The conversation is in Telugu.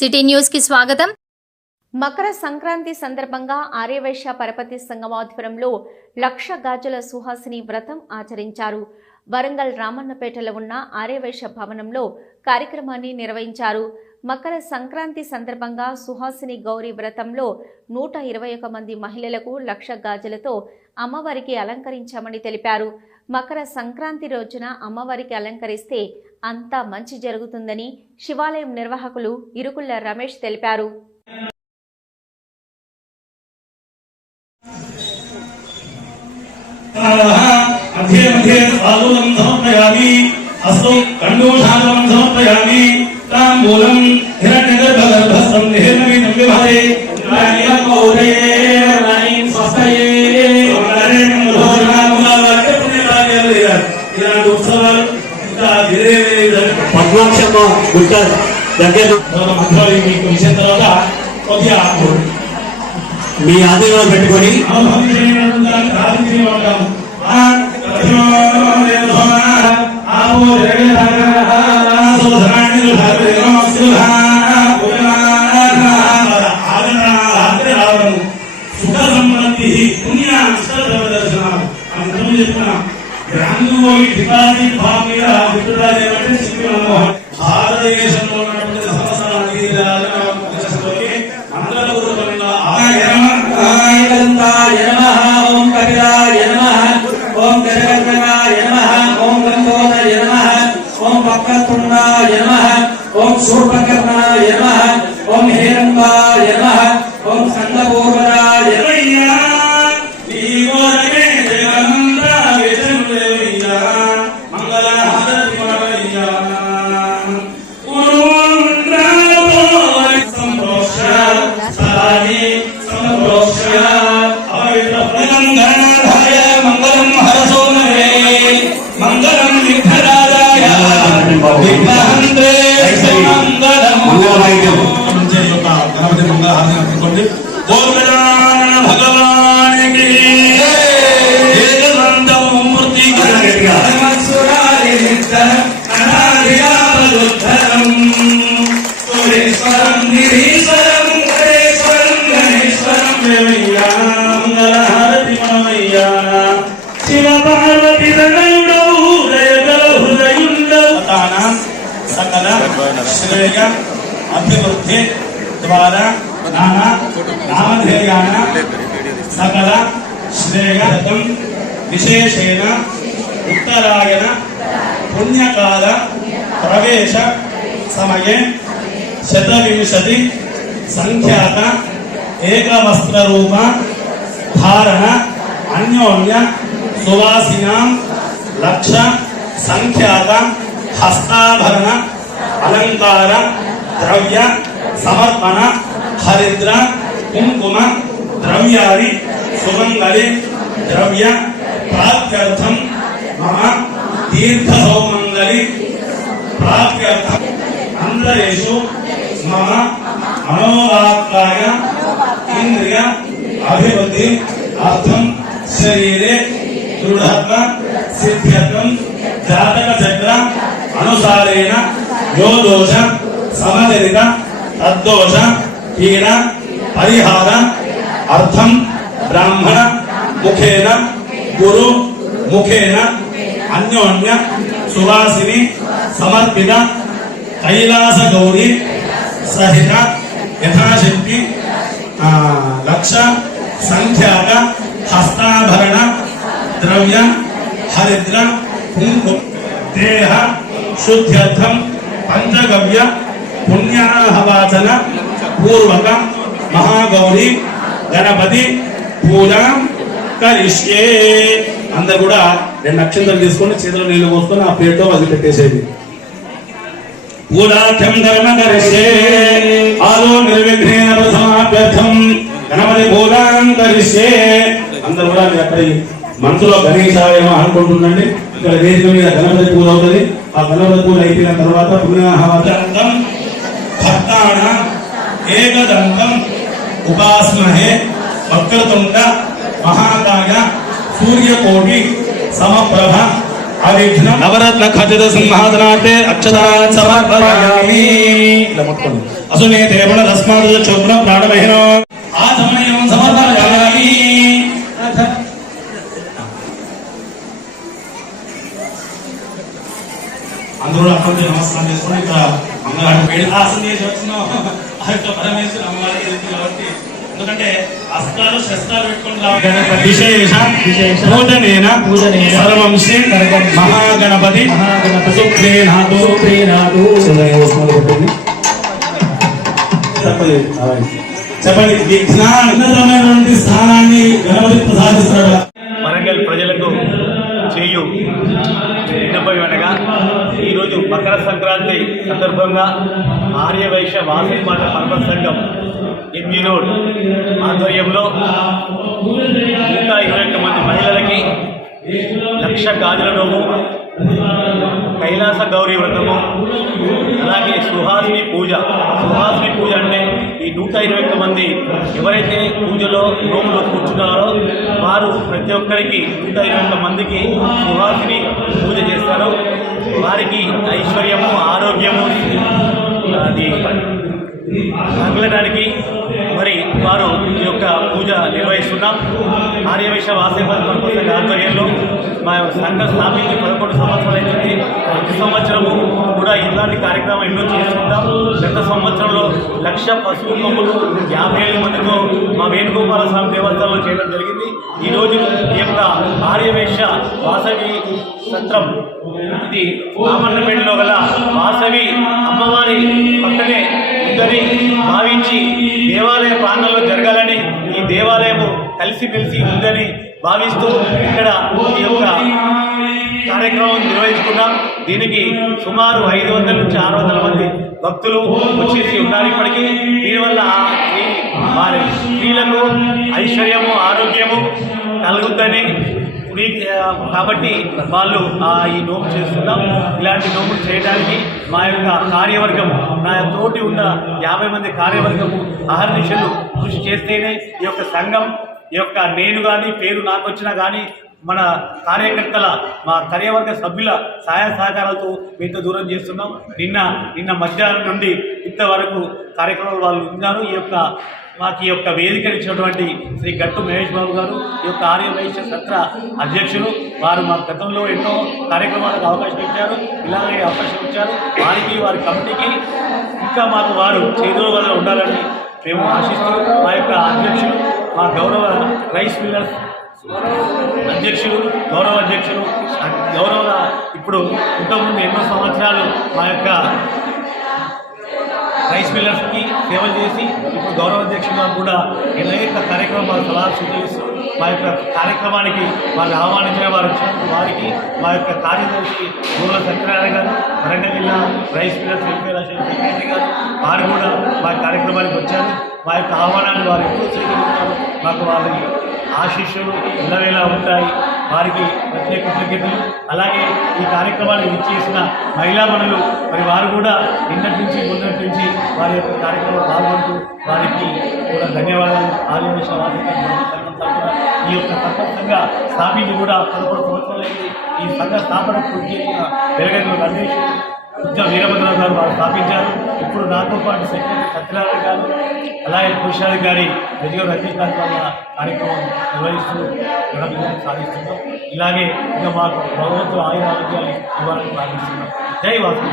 సిటీ న్యూస్కి స్వాగతం. మకర సంక్రాంతి సందర్భంగా ఆర్యవైశ్య పరపతి సంఘం ఆధ్వర్యంలో లక్ష గాజుల సుహాసిని వ్రతం ఆచరించారు. వరంగల్ రామన్నపేటలో ఉన్న ఆర్యవైశ్య భవనంలో కార్యక్రమాన్ని నిర్వహించారు. మకర సంక్రాంతి సందర్భంగా సుహాసిని గౌరీ వ్రతంలో నూట ఇరవై ఒక మంది మహిళలకు లక్ష గాజులతో అమ్మవారికి అలంకరించామని తెలిపారు. మకర సంక్రాంతి రోజున అమ్మవారికి అలంకరిస్తే అంతా మంచి జరుగుతుందని శివాలయం నిర్వాహకులు ఇరుకుళ్ళ రమేష్ తెలిపారు. అస్తం కండోషాలం సమర్పయామి తాంబూలం పద్మాక్షమ్మ గుట్ట దగ్గర మంత్రాలు మీకు ఇచ్చిన తర్వాత కొద్దిగా మీ ఆధీనంలో పెట్టుకొని భారతదేశంలో ఉన్నటువంటి సంవత్సరానికి మంగళపూర్వకంగా ఆయన ఆనందాయ నమః ఓం కపిలాయ నమః ఓం గజగర్ణాయ నమః ఓం గంగోదయ నమః ఓం వక్రతుండాయ నమః ఓం శూర్పకర్ణాయ నమః ఓం నమః Lord, I నామధేయాన సకల శ్రేయతం విశేషేణ ఉత్తరాయణ పుణ్యకాల ప్రవేశ సమయే శతవింశతి సంఖ్యాత ఏకవస్త్రరూప ధారణ అన్యోన్య సువాసినాం లక్ష సంఖ్యాత హస్తాభరణ అలంకార ద్రవ్య సమర్పణ హరిద్ర కుంకుమ ద్రవ్యాది సుమంగళి ద్రవ్య ప్రాప్త్యర్థం మమ తీర్థ సౌమంగళి ప్రాప్త్యర్థం అందరేషు మమ మనోవాక్కాయ ఇంద్రియ అభివృద్ధి అర్థం శరీరే దృఢత్వ సిద్ధ్యత్వం జాతక చక్ర అనుసారేణ యో దోష సమచరిత తద్దోష పీడ పరిహార అర్థం బ్రాహ్మణ ముఖేన గురు ముఖేన అన్యోన్య సువాసిని సమర్పిత కైలాస గౌరి సహిత యథాశక్తి లక్ష సంఖ్యాక హస్తాభరణ ద్రవ్య హరిద్ర కుంకుమ దేహ శుద్ధ్యర్థం పంచగవ్య పుణ్యాహవాచన పూర్వక మహాగౌరి గణపతి పూజ కరిష్యే. అందరు కూడా రెండు అక్షంతలు తీసుకొని చేతిలో నీళ్ళు పోసుకొని ఆ ప్లేట్లో అది పెట్టేసేది పూజాఖ్యం ధర్మ కరిష్యే. ఆలో నిర్విఘ్నేన ప్రథమాభ్యర్థం గణపతి పూజాం కరిష్యే. అందరు కూడా అక్కడ ఈ మనసులో గణేశాయేమో అనుకుంటుందండి. ఇక్కడ వేదిక మీద గణపతి పూజ అవుతుంది. ఆ గణపతి పూజ అయిపోయిన తర్వాత పుణ్యాహవాచంతం భక్తాన ఏకదంతం. ఉపాస్మహే వక్రతుండ మహాకాయ సూర్యకోటి సమప్రభ అవిఘ్న. నవరత్న సమర్పయామి. ఇలా పట్టుకోండి. అసునే దేవణ తస్మాత్ చోప్న ప్రాణమహినో. ఆ సమయం సమర్పయామి. అందరూ అక్కడ నమస్కారం చేసుకుని ఇక్కడ వేడి ఆసనం చేసి వచ్చినాం ఆ యొక్క పరమేశ్వర ఎందుకంటే అస్త్రాలు శస్త్రాలు పెట్టుకుని విశేష పూజనేన. పూజనేన. మహాగణపతి. మహాగణపతి. చెప్పండి. స్థానాన్ని గణపతి ప్రసాదిస్తాడు వరంగల్ ప్రజలకు చేయు. విన్నపం అనగా ఈరోజు మకర సంక్రాంతి సందర్భంగా ఆర్యవైశ్య వాసవి మాత పర్వత సంఘం ఈరోడ్ ఆధ్వర్యంలో నూట ఇరవై ఒక్క మంది మహిళలకి లక్ష గాజుల నోము కైలాస గౌరీ వ్రతము అలాగే సుహాసిని పూజ. సుహాసిని పూజ అంటే ఈ నూట ఇరవై ఒక్క మంది ఎవరైతే పూజలో నోములో కూర్చున్నారో వారు ప్రతి ఒక్కరికి నూట ఇరవై ఒక్క మందికి సుహాసిని పూజ చేస్తారు. వారికి ఐశ్వర్యము ఆరోగ్యము అది తగలడానికి మరి వారు ఈ యొక్క పూజ నిర్వహిస్తున్నాం. ఆర్యవైశ్య వాసేపల్లి సంఘ ఆధ్వర్యంలో మా సంఘ స్థాపించి పదకొండు సంవత్సరాలు అయింది ప్రతి సంవత్సరము కూడా ఇలాంటి కార్యక్రమం ఎన్నో చేసుకుంటాం. గత సంవత్సరంలో లక్ష పశువు కొమ్ములు యాభై ఏళ్ళ మందితో మా వేణుగోపాల స్వామి దేవస్థానంలో చేయడం జరిగింది. ఈరోజు ఈ యొక్క ఆర్యవేష వాసవి సత్రం ఇది రామన్నపేటలో గల వాసవి అమ్మవారి కలిసిమెలిసి ఉందని భావిస్తూ ఇక్కడ ఈ యొక్క కార్యక్రమం నిర్వహించుకున్నాం దీనికి సుమారు ఐదు వందల నుంచి ఆరు వందల మంది భక్తులు వచ్చేసి ఉన్నారు ఇప్పటికీ. దీనివల్ల వారి స్త్రీలకు ఐశ్వర్యము ఆరోగ్యము కలుగుద్దని మీ- కాబట్టి వాళ్ళు ఆ, ఈ నోము చేస్తున్నాం. ఇలాంటి నోములు చేయడానికి మా యొక్క కార్యవర్గం నా తోటి ఉన్న యాభై మంది కార్యవర్గము అహర్నిశలు కృషి చేస్తేనే ఈ యొక్క సంఘం ఈ యొక్క నేను కానీ పేరు నాకు వచ్చినా కానీ మన కార్యకర్తల మా కార్యవర్గ సభ్యుల సహాయ సహకారాలతో మీతో దూరం చేస్తున్నాం. నిన్న నిన్న మధ్యాహ్నం నుండి ఇంతవరకు కార్యక్రమాలు వాళ్ళు ఉన్నారు. ఈ యొక్క మాకు ఈ యొక్క వేదికనిచ్చినటువంటి శ్రీ గట్టు మహేష్ బాబు గారు ఈ యొక్క ఆర్య వైశ్య సత్ర అధ్యక్షులు. వారు మా గతంలో ఎన్నో కార్యక్రమాలకు అవకాశం ఇచ్చారు. ఇలాగే అవకాశం ఇచ్చారు. వారికి వారి కమిటీకి ఇంకా మాకు వారు చేదోగల ఉండాలని మేము ఆశిస్తూ మా యొక్క అధ్యక్షులు మా గౌరవ రైస్ మిల్లర్స్ అధ్యక్షులు గౌరవ అధ్యక్షులు గౌరవ ఇప్పుడు ఇంతకుముందు ఎన్నో సంవత్సరాలు మా యొక్క రైస్ మిల్లర్స్కి సేవలు చేసి ఇప్పుడు గౌరవ అధ్యక్షులుగా కూడా అనేక కార్యక్రమాలు సలహా సూచిస్తూ మా యొక్క కార్యక్రమానికి వారిని ఆహ్వానించిన వారు వారికి మా యొక్క కార్యదర్శి గూడల సత్యనారాయణ గారు వరంగల్ జిల్లా రైస్ మిల్లర్స్ వెల్ఫేర్ సెక్రటరీ గారు వారు కూడా మా కార్యక్రమానికి వచ్చారు. మా యొక్క ఆహ్వానాన్ని వారు ఎప్పుడు స్వీకరిస్తారు మాకు వారి ఆశీస్సులు ఇళ్ళవేలా ఉంటాయి. వారికి ప్రత్యేక కృతజ్ఞతలు. అలాగే ఈ కార్యక్రమాన్ని ఇచ్చేసిన మహిళా మనులు మరి వారు కూడా నిన్నటి నుంచి మొన్నటి నుంచి వారి యొక్క కార్యక్రమం పాల్గొంటూ వారికి కూడా ధన్యవాదాలు. ఆలోచించిన వారికి ఈ యొక్క సంఘంగా స్థాపించి కూడా పదకొండు సంవత్సరాలైంది ఈ సంఘ స్థాపన పూర్తి చేసిన వెలగంలో రమేష్ ఉద్యమ వీరభద్రరావు గారు వారు స్థాపించారు. ఇప్పుడు నాతో పాటు సెక్రటరీ సత్యనారాయణ గారు అలాగే కోశాధికారి విజయ రజనీకాంత్ వల్ల కార్యక్రమం నిర్వహిస్తూ ఘనవిజయం సాధిస్తున్నాం. ఇలాగే ఇంకా మాకు భగవంతుడు ఆయుర ఆరోగ్యాలు ఇవ్వాలని ప్రార్థిస్తున్నాం. జై వాసు